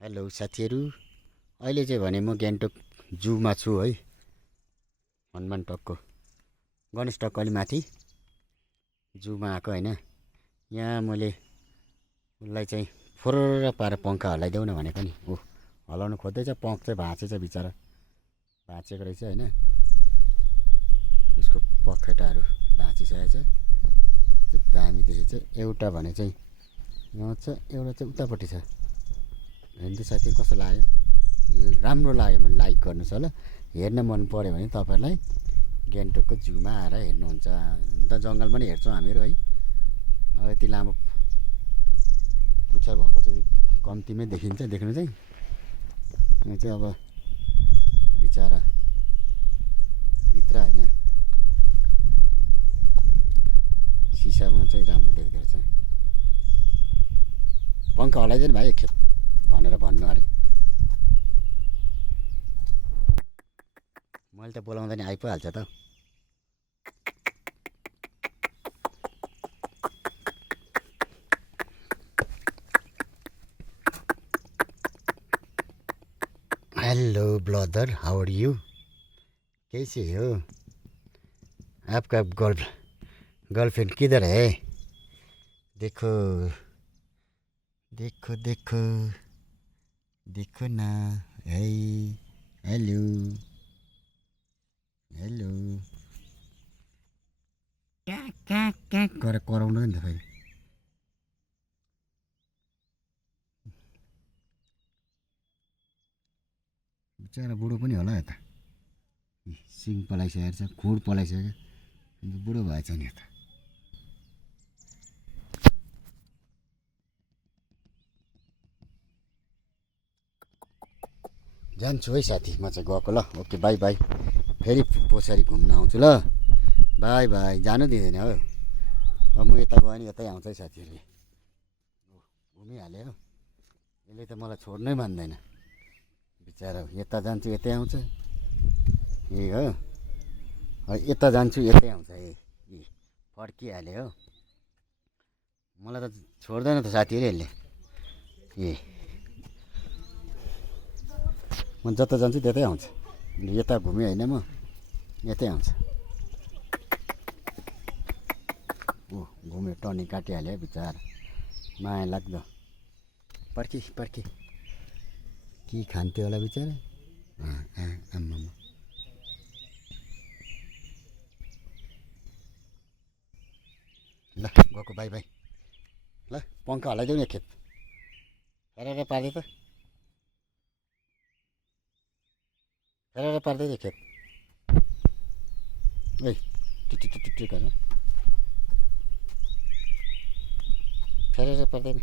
Hello साथीहरू, अहिले चाहिँ भने म गान्तोक जूमा छु है। हनुमान टकको गणेश टकको अलि माथि जूमा आएको होइन। यहाँ मैले उसलाई चाहिँ फोर पारेर पङ्खा हल्लाइदेऊ न भनेको नि। ऊ हल्लाउनु खोज्दैछ, पङ्ख चाहिँ भाँचेछ बिचरा, भाँचेको रहेछ होइन। उसको पखेटाहरू भाँचिसकेको छ, दामी देखेछ। एउटा भने चाहिँ यहाँ छ, एउटा चाहिँ उतापट्टि छ। हेर्नु साथी कस्तो लाग्यो? राम्रो लाग्यो भने लाइक गर्नुहोस् होला। हेर्न मन पऱ्यो भने तपाईँहरूलाई गान्तोकको जूमा आएर हेर्नुहुन्छ। त जङ्गल पनि हेर्छौँ हामीहरू है। अब यति लामो पुच्छर भएको चाहिँ कम्तीमै देखिन्छ देख्नु चाहिँ। यो चाहिँ अब बिचरा भित्र होइन, सिसामा चाहिँ राम्रो देख्दो रहेछ। पङ्खा हल्लाइदिनु भाइ एकखेप भनेर भन्नु अरे। मैले त बोलाउँदा नि आइ पो हाल्छ त। Hello brother, how are you? कैसे हो? आपका गर्लफ्रेंड किधर है? देखो देखो देखो देखो ना। है हेलो हेलो, कहाँ कहाँ गरेर कराउनु नि त फेरि। बिचरा बुढो पनि होला यता, सिङ पलाइसकेको छ, खुर पलाइसक्यो, बुढो भएछ नि यता। जान्छु है साथी, म चाहिँ गएको ल। ओके बाई बाई, फेरि पोछारी घुम्न आउँछु ल। बाई बाई, जानु दिँदैन हो। अब म यता गएँ नि यतै आउँछ है साथीहरूले। घुमिहाल्यो हो, यसले त मलाई छोड्नै मान्दैन बिचरा। यता जान्छु यतै आउँछ, ए हो। यता जान्छु यतै आउँछ, ए फर्किहाल्यो हो। मलाई त छोड्दैन त साथीहरू यसले। ए म जता जान्छु त्यतै आउँछ। यता घुमेँ होइन, म यतै आउँछ। ऊ घुम्यो, टर्निङ काटिहाल्यो बिचरा, माया लाग्दो। पर्खी के खान्थ्यो होला बिचरा। आम्मा ल गएको, बाई बाई। ल पङ्खा हल्लाइदेऊ न एकखेप, हेरेर पार्दै त, हेरेर पार्दै एकखेप। ए टुटु गरेर फेरेर पर्दैन।